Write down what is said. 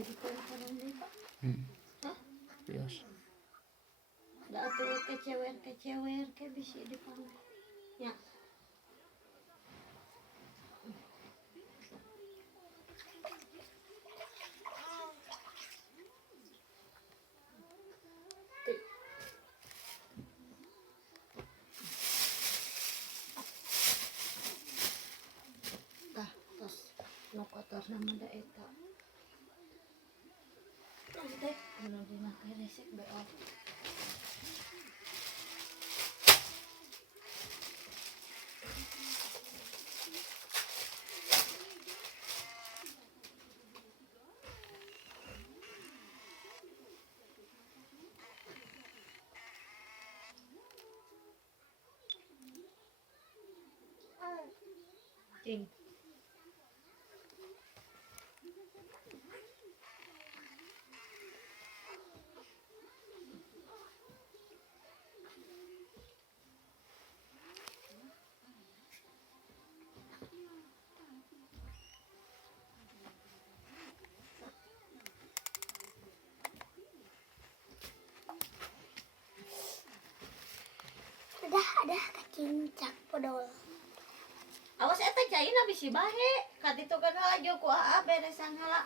gitu kan di Pak. Hah? Bios. Da atuh kecewer ke bisi dipanggil. Ya. Tah, tos nu kotor nama da eta. Terus teh anu dina resek beol. Cing. Ada kecincak podol. Awas eta caina bisi bahe. Kaditu kan halajo ku beresan hala.